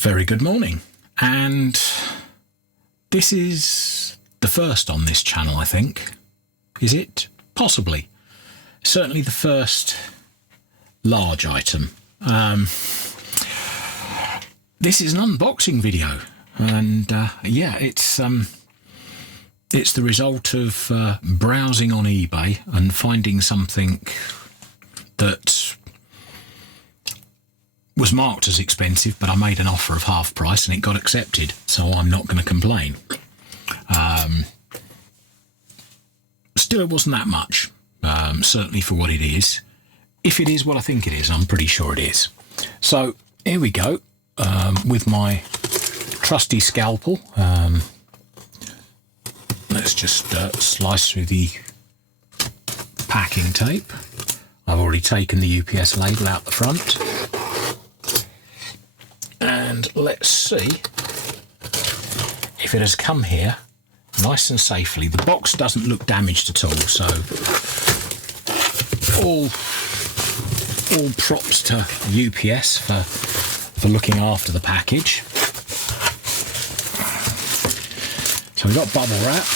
Very good morning, and this is the first on this channel, I think. Is it? Possibly. Certainly the first large item. This is an unboxing video, and yeah, it's the result of browsing on eBay and finding something that was marked as expensive, but I made an offer of half price and it got accepted, so I'm not going to complain. Still, it wasn't that much, certainly for what it is. If it is what I think it is, I'm pretty sure it is. So here we go, with my trusty scalpel. Let's just slice through the packing tape. I've already taken the UPS label out the front. And let's see if it has come here nice and safely. The box doesn't look damaged at all, so all props to UPS for looking after the package. So we've got bubble wrap.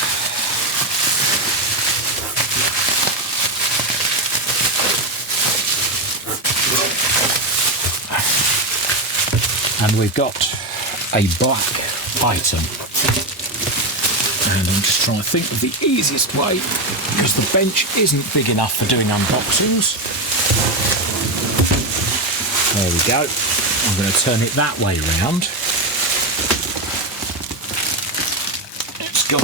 And we've got a black item. And I'm just trying to think of the easiest way, because the bench isn't big enough for doing unboxings. There we go. I'm going to turn it that way round. It's got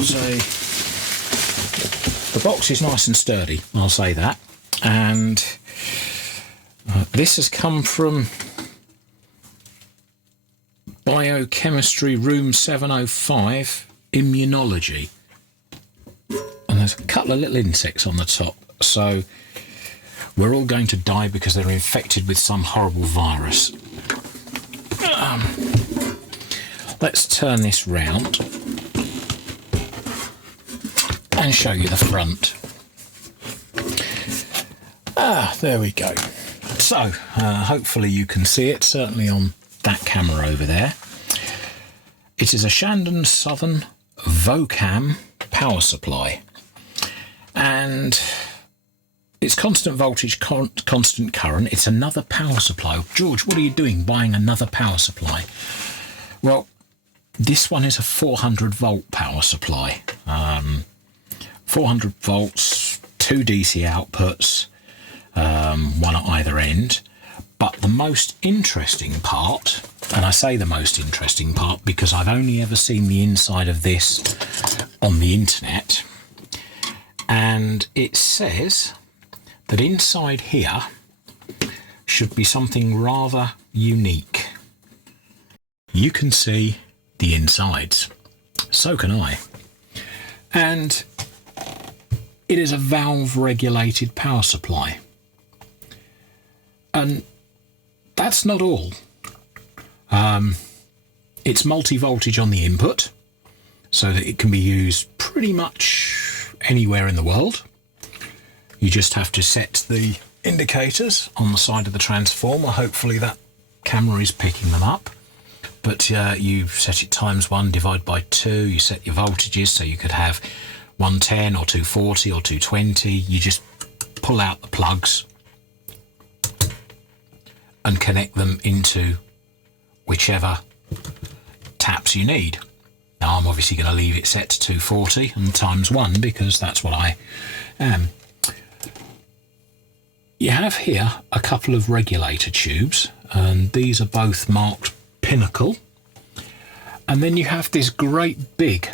the box is nice and sturdy, I'll say that. And this has come from Biochemistry Room 705, Immunology. And there's a couple of little insects on the top. So we're all going to die because they're infected with some horrible virus. Let's turn this round and show you the front. There we go. So hopefully you can see it, certainly on that camera over there. It is a Shandon Southern Vokam power supply, and it's constant voltage, constant current. It's another power supply. George, what are you doing buying another power supply? Well, this one is a 400 volt power supply. 400 volts, 2 DC outputs, one at either end. But the most interesting part, and I say the most interesting part because I've only ever seen the inside of this on the internet, and it says that inside here should be something rather unique. You can see the insides, so can I. And it is a valve regulated power supply. And that's not all. It's multi-voltage on the input, so that it can be used pretty much anywhere in the world. You just have to set the indicators on the side of the transformer. Hopefully that camera is picking them up. But you set it ×1, divide by 2. You set your voltages, so you could have 110 or 240 or 220. You just pull out the plugs and connect them into whichever taps you need. Now I'm obviously going to leave it set to 240 and ×1 because that's what I am. You have here a couple of regulator tubes, and these are both marked Pinnacle. And then you have this great big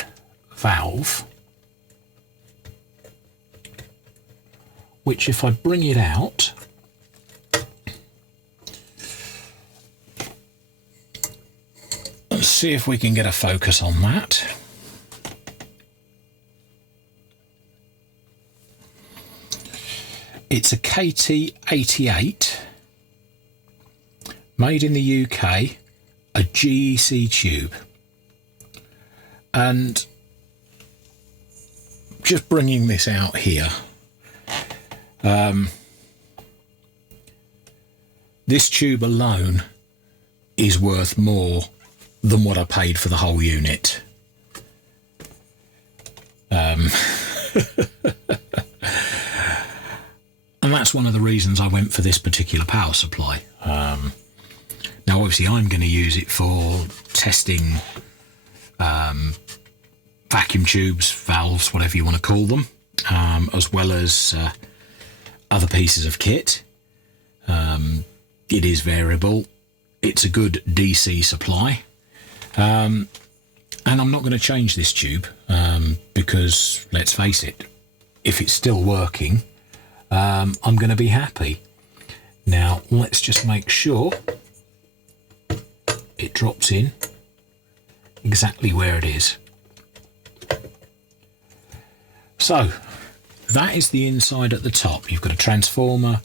valve, which if I bring it out, let's see if we can get a focus on that. It's a KT88, made in the UK, a GEC tube. And just bringing this out here, this tube alone is worth more than what I paid for the whole unit. And that's one of the reasons I went for this particular power supply. Now obviously I'm going to use it for testing vacuum tubes, valves, whatever you want to call them, as well as other pieces of kit. It is variable. It's a good DC supply. And I'm not going to change this tube because, let's face it, if it's still working, I'm going to be happy. Now, let's just make sure it drops in exactly where it is. So, that is the inside at the top. You've got a transformer,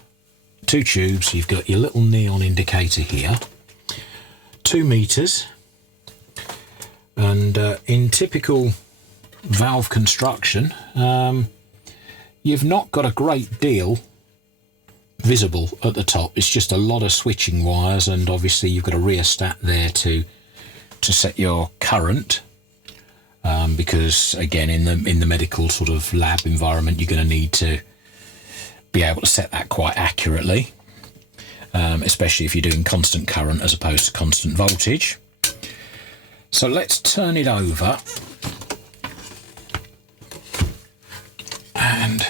2 tubes, you've got your little neon indicator here, 2 meters, and in typical valve construction, you've not got a great deal visible at the top. It's just a lot of switching wires, and obviously you've got a rheostat there to set your current, because again in the medical sort of lab environment you're going to need to be able to set that quite accurately, especially if you're doing constant current as opposed to constant voltage. So let's turn it over and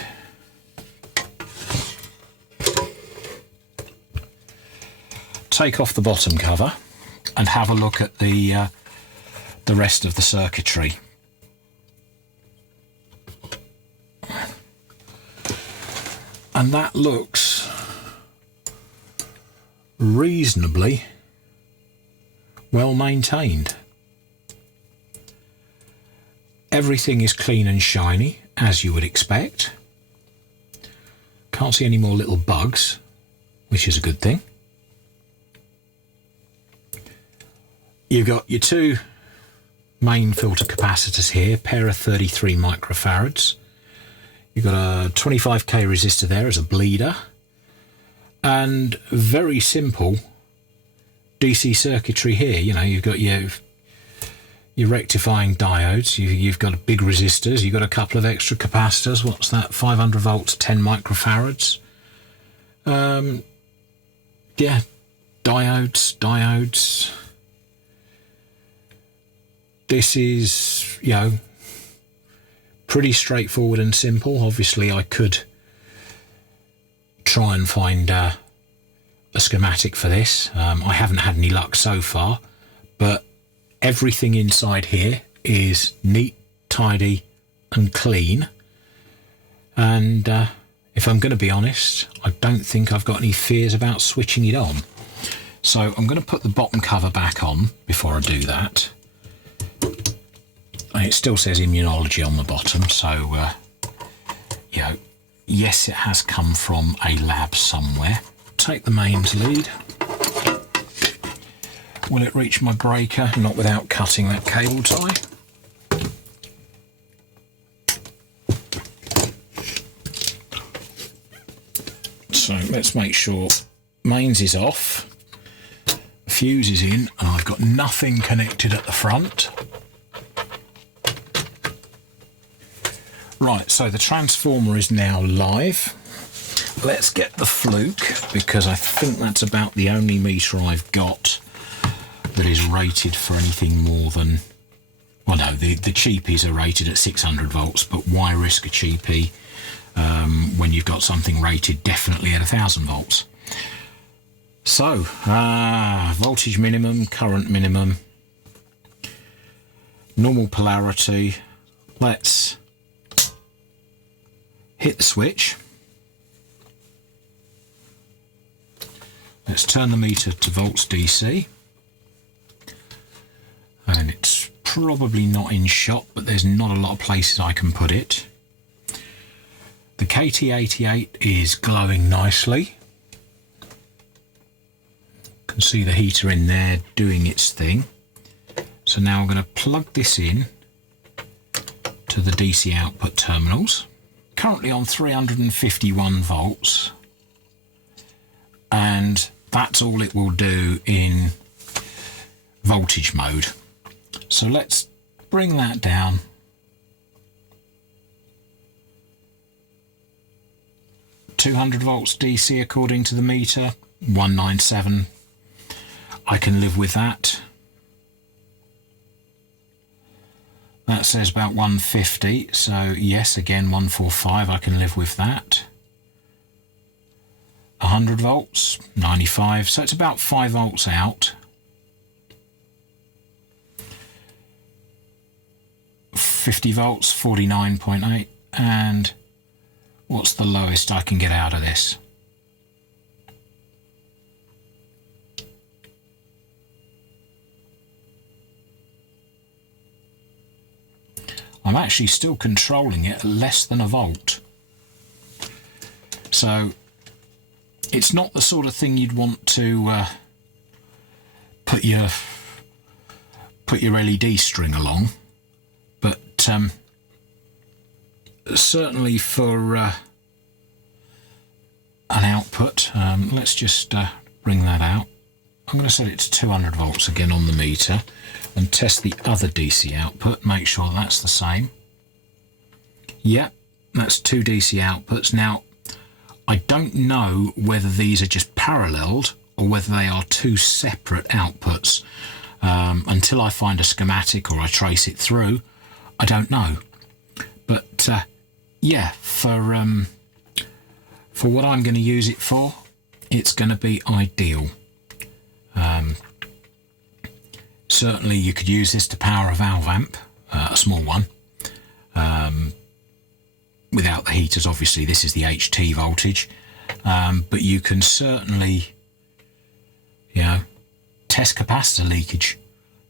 take off the bottom cover and have a look at the rest of the circuitry. And that looks reasonably well maintained. Everything is clean and shiny, as you would expect. Can't see any more little bugs, which is a good thing. You've got your 2 main filter capacitors here, pair of 33 microfarads. You've got a 25k resistor there as a bleeder, and very simple DC circuitry here. You know, you've got your rectifying diodes, you've got big resistors, you've got a couple of extra capacitors. What's that? 500 volts, 10 microfarads. Yeah, diodes. This is, you know, pretty straightforward and simple. Obviously I could try and find a schematic for this. I haven't had any luck so far, but everything inside here is neat, tidy and clean. And if I'm going to be honest, I don't think I've got any fears about switching it on. So I'm going to put the bottom cover back on before I do that. And it still says immunology on the bottom, so you know, yes, it has come from a lab somewhere. Take the mains lead. Will it reach my breaker? Not without cutting that cable tie. So let's make sure mains is off, fuse is in, and I've got nothing connected at the front. Right, so the transformer is now live. Let's get the fluke, because I think that's about the only meter I've got that is rated for anything more than, well no, the cheapies are rated at 600 volts, but why risk a cheapie when you've got something rated definitely at 1000 volts? So, voltage minimum, current minimum, normal polarity. Let's hit the switch. Let's turn the meter to volts DC. And it's probably not in shot, but there's not a lot of places I can put it. The KT88 is glowing nicely. You can see the heater in there doing its thing. So now I'm going to plug this in to the DC output terminals. Currently on 351 volts, and that's all it will do in voltage mode. So let's bring that down. £200 DC according to the meter, 197. I can live with that. That says about 150, so yes, again 145, I can live with that. 100 volts, 95, so it's about 5 volts out. 50 volts, 49.8, and what's the lowest I can get out of this? I'm actually still controlling it at less than a volt. So it's not the sort of thing you'd want to put your LED string along, but certainly for an output, let's just bring that out. I'm going to set it to 200 volts again on the meter and test the other DC output, make sure that's the same. Yep, that's 2 DC outputs. Now, I don't know whether these are just paralleled or whether they are 2 separate outputs. Until I find a schematic or I trace it through, I don't know. But yeah, for what I'm going to use it for, it's going to be ideal. Certainly you could use this to power a valve amp, a small one, without the heaters. Obviously this is the HT voltage, but you can certainly, you know, test capacitor leakage.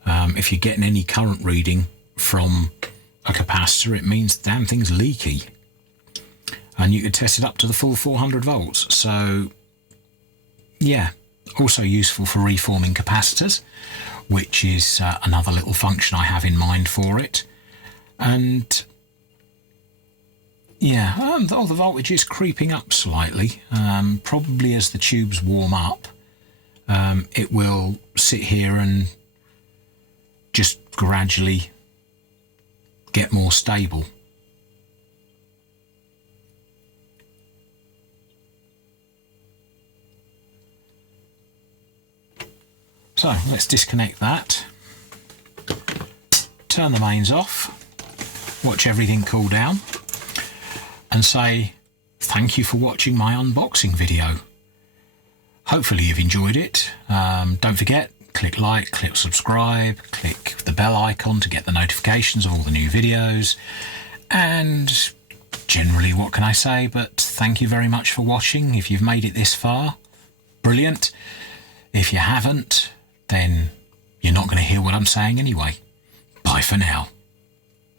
If you're getting any current reading from a capacitor, it means the damn thing's leaky, and you could test it up to the full 400 volts. So yeah, also useful for reforming capacitors, which is another little function I have in mind for it. And yeah, the voltage is creeping up slightly, probably as the tubes warm up. It will sit here and just gradually get more stable. So let's disconnect that, turn the mains off, watch everything cool down, and say thank you for watching my unboxing video. Hopefully you've enjoyed it. Don't forget, click like, click subscribe, click the bell icon to get the notifications of all the new videos. And generally, what can I say but thank you very much for watching. If you've made it this far, brilliant. If you haven't, then you're not going to hear what I'm saying anyway. Bye for now.